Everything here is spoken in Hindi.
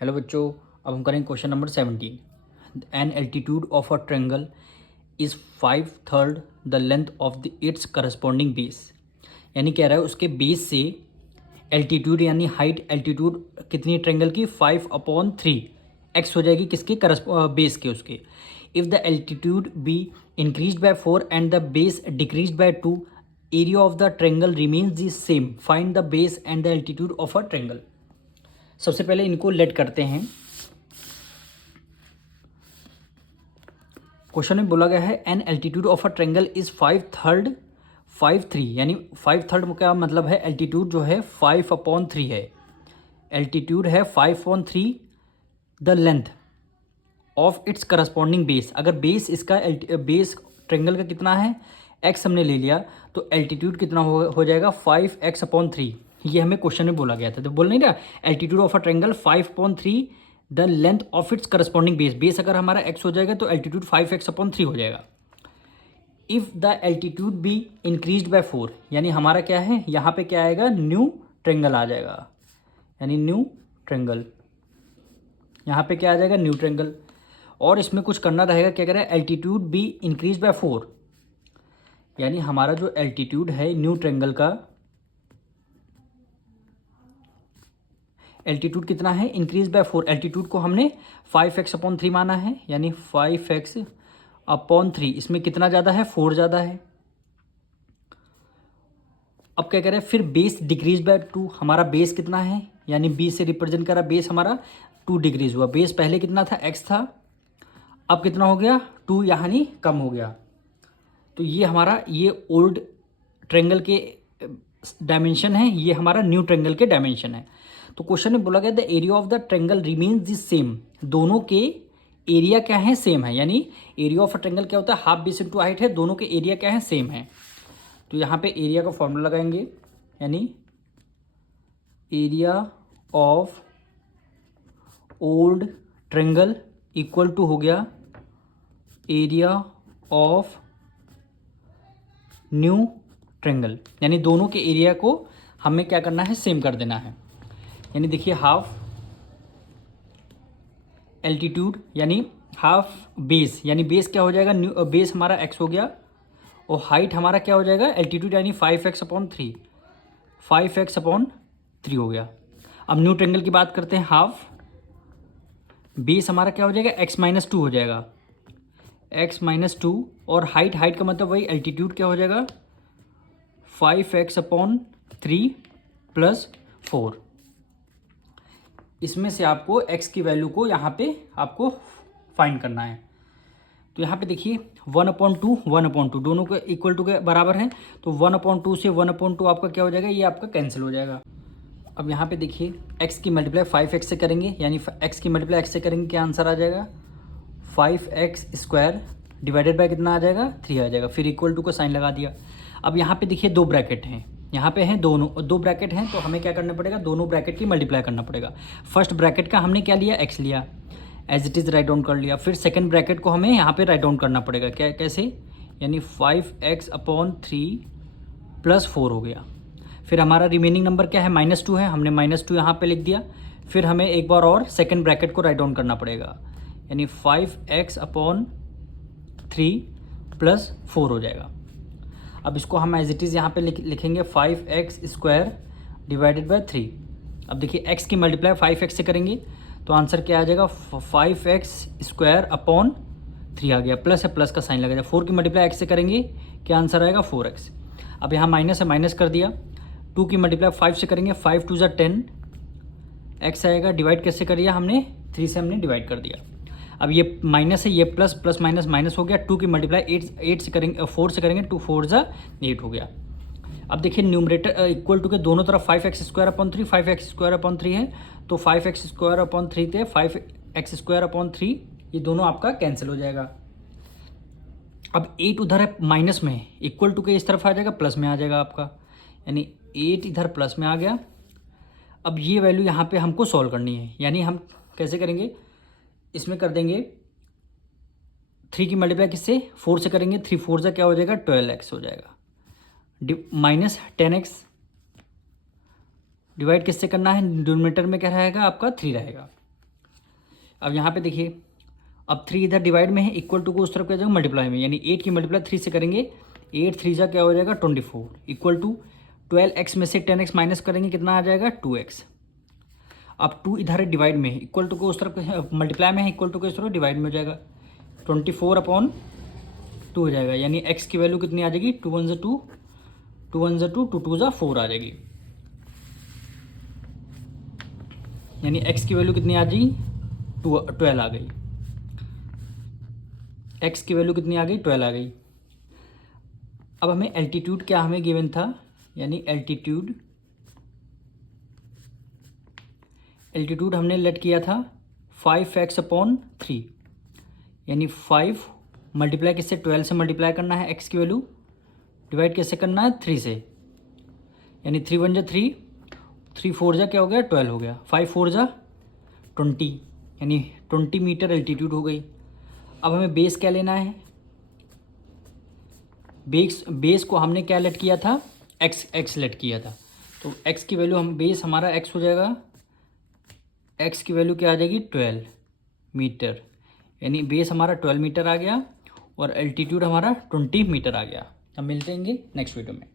हेलो बच्चों, अब हम करेंगे question number 17। An altitude of a triangle is 5/3 the length of the it's corresponding base. यानी कह रहा है उसके बेस से एल्टीट्यूड यानी हाइट एल्टीट्यूड कितनी ट्रायंगल की 5/3 एक्स हो जाएगी किसके बेस के उसके। If the altitude be increase by 4 and the base decrease by 2, area of the triangle remains the same, find the base and the altitude of a triangle. सबसे पहले इनको लेट करते हैं। क्वेश्चन में बोला गया है an altitude of a triangle is 5/3 यानी 5/3 का मतलब है एल्टीट्यूड जो है 5/3 है। एल्टीट्यूड है 5/3 the length of its corresponding base. अगर बेस इसका बेस ट्रायंगल का कितना है एक्स हमने ले लिया तो एल्टीट्यूड कितना हो जाएगा 5x/3। ये हमें क्वेश्चन में बोला गया था, तो बोल नहीं रहा altitude of a triangle 5/3 the length of its corresponding base. Base अगर हमारा x हो जाएगा तो एल्टीट्यूड 5x/3 हो जाएगा। If the altitude be increase by 4 यानी हमारा क्या है यहाँ पे क्या आएगा न्यू ट्रायंगल आ जाएगा, यानी न्यू ट्रायंगल यहाँ पे क्या आ जाएगा न्यू ट्रायंगल। और इसमें कुछ करना रहेगा, क्या करें एल्टीट्यूड बी इंक्रीज बाय 4 यानी हमारा जो एल्टीट्यूड है न्यू ट्रायंगल का एल्टीट्यूड कितना है इंक्रीज बाय 4। एल्टीट्यूड को हमने 5x/3 माना है यानी 5x/3। इसमें कितना ज़्यादा है 4 ज़्यादा है। अब क्या करें फिर बेस डिक्रीज बाय 2। हमारा बेस कितना है यानी बी से रिप्रेजेंट करा बेस हमारा 2 डिक्रीज हुआ। बेस पहले कितना था x था, अब कितना हो गया 2 यानी कम हो गया। तो ये हमारा ये ओल्ड ट्रायंगल के डायमेंशन है, ये हमारा न्यू ट्रायंगल के डायमेंशन है। तो क्वेश्चन में बोला गया the area of the triangle remains the same. दोनों के एरिया क्या है सेम है, यानी एरिया ऑफ अ ट्रायंगल क्या होता है हाफ बेस इनटू हाइट है, दोनों के एरिया क्या है सेम है। तो यहाँ पे एरिया का फॉर्मूला लगाएंगे यानी area of old triangle equal to हो गया एरिया ऑफ न्यू ट्रायंगल, यानी दोनों के एरिया को हमें क्या करना है सेम कर देना है। यानी देखिए हाफ एल्टीट्यूड यानी हाफ बेस, यानी बेस क्या हो जाएगा न्यू बेस हमारा x हो गया और हाइट हमारा क्या हो जाएगा एल्टीट्यूड यानी 5x/3 हो गया। अब न्यू ट्रायंगल की बात करते हैं, हाफ बेस हमारा क्या हो जाएगा x-2 हो जाएगा x-2 और हाइट का मतलब वही एल्टीट्यूड क्या हो जाएगा 5x/3 + 4। इसमें से आपको x की वैल्यू को यहाँ पे आपको फाइंड करना है। तो यहाँ पे देखिए 1/2 दोनों के इक्वल टू के बराबर हैं, तो 1/2 से 1/2 आपका क्या हो जाएगा ये आपका कैंसिल हो जाएगा। अब यहाँ पे देखिए x की मल्टीप्लाई 5x से करेंगे यानी x की मल्टीप्लाई x से करेंगे क्या आंसर आ जाएगा 5x² डिवाइडेड बाय कितना आ जाएगा 3 आ जाएगा। फिर इक्वल टू का साइन लगा दिया। अब यहाँ पे देखिए 2 ब्रैकेट हैं, यहाँ पे हैं दोनों 2 ब्रैकेट हैं, तो हमें क्या करना पड़ेगा दोनों ब्रैकेट की मल्टीप्लाई करना पड़ेगा। फर्स्ट ब्रैकेट का हमने क्या लिया x लिया, as it is write down कर लिया। फिर सेकंड ब्रैकेट को हमें यहाँ पे राइट डाउन करना पड़ेगा क्या कैसे, यानी 5x/3 + 4 हो गया। फिर हमारा रिमेनिंग नंबर क्या है -2 है, हमने -2 यहाँ पे लिख दिया। फिर हमें एक बार और सेकंड ब्रैकेट को राइट डाउन करना पड़ेगा यानी 5x/3 + 4 हो जाएगा। अब इसको हम एज इट इज़ यहाँ पे लिखेंगे 5x² डिवाइडेड बाय 3। अब देखिए x की मल्टीप्लाई 5x से करेंगे तो आंसर क्या आ जाएगा 5x²/3 आ गया, प्लस है प्लस का साइन लगेगा। 4 की मल्टीप्लाई x से करेंगे क्या आंसर आएगा 4x। अब यहाँ माइनस है माइनस कर दिया। 2 की मल्टीप्लाई 5 से करेंगे 5 2 = 10 x आएगा। डिवाइड कैसे कर दिया हमने 3 से हमने डिवाइड कर दिया। अब ये माइनस है ये प्लस प्लस माइनस माइनस हो गया। 2 की मल्टीप्लाई 8 से करेंगे 4 से करेंगे 2 4 = 8 हो गया। अब देखिए न्यूमरेटर इक्वल टू के दोनों तरफ 5x² है, तो 5x² थे 5x² ये दोनों आपका कैंसिल हो जाएगा। अब 8 उधर है माइनस में, इक्वल टू के इस तरफ आ जाएगा प्लस में आ जाएगा आपका, यानी 8 इधर प्लस में आ गया। अब ये वैल्यू यहाँ पे हमको सॉल्व करनी है, यानी हम कैसे करेंगे इसमें कर देंगे 3 की मल्टीप्लाई किससे 4 से करेंगे 3 4 क्या हो जाएगा 12x हो जाएगा। -10x डिवाइड किससे करना है डिनोमिनेटर में क्या रहेगा आपका 3 रहेगा। अब यहाँ पे देखिए, अब 3 इधर डिवाइड में है, इक्वल टू को उस तरफ क्या जाएगा मल्टीप्लाई में, यानी 8 की मल्टीप्लाई 3 से करेंगे, 8 3 जा क्या हो जाएगा 24, इक्वल टू 12x में से 10x माइनस करेंगे कितना आ जाएगा 2x। अब 2 इधर है डिवाइड में है, इक्वल टू को उस तरफ मल्टीप्लाई में है, इक्वल टू को इस तरफ डिवाइड में हो जाएगा, 24/2 हो जाएगा, यानी x की वैल्यू कितनी आ जाएगी 2 1 2, 2 1 2, 2 2 4 आ जाएगी, यानी x की वैल्यू कितनी आ जाएगी 12 आ गई, x की वैल्यू कितनी आ गई 12 आ गई। अब हमें एल्टीट्यूड क्या हमें गिवन था, यानी एल्टीट्यूड हमने लेट किया था 5x/3, यानी 5 मल्टीप्लाई किससे 12 से मल्टीप्लाई करना है x की वैल्यू, डिवाइड कैसे करना है 3 से, यानी 3 1 3, 3 4 जा क्या हो गया 12 हो गया, 5 4 जा 20, यानी 20 मीटर एल्टीट्यूड हो गई। अब हमें बेस क्या लेना है, बेस को हमने क्या लेट किया था x लेट किया था, तो x की वैल्यू हम बेस हमारा x हो जाएगा, x की वैल्यू क्या आ जाएगी 12 मीटर, यानी बेस हमारा 12 मीटर आ गया और एल्टीट्यूड हमारा 20 मीटर आ गया। हम मिलते हैं नेक्स्ट वीडियो में।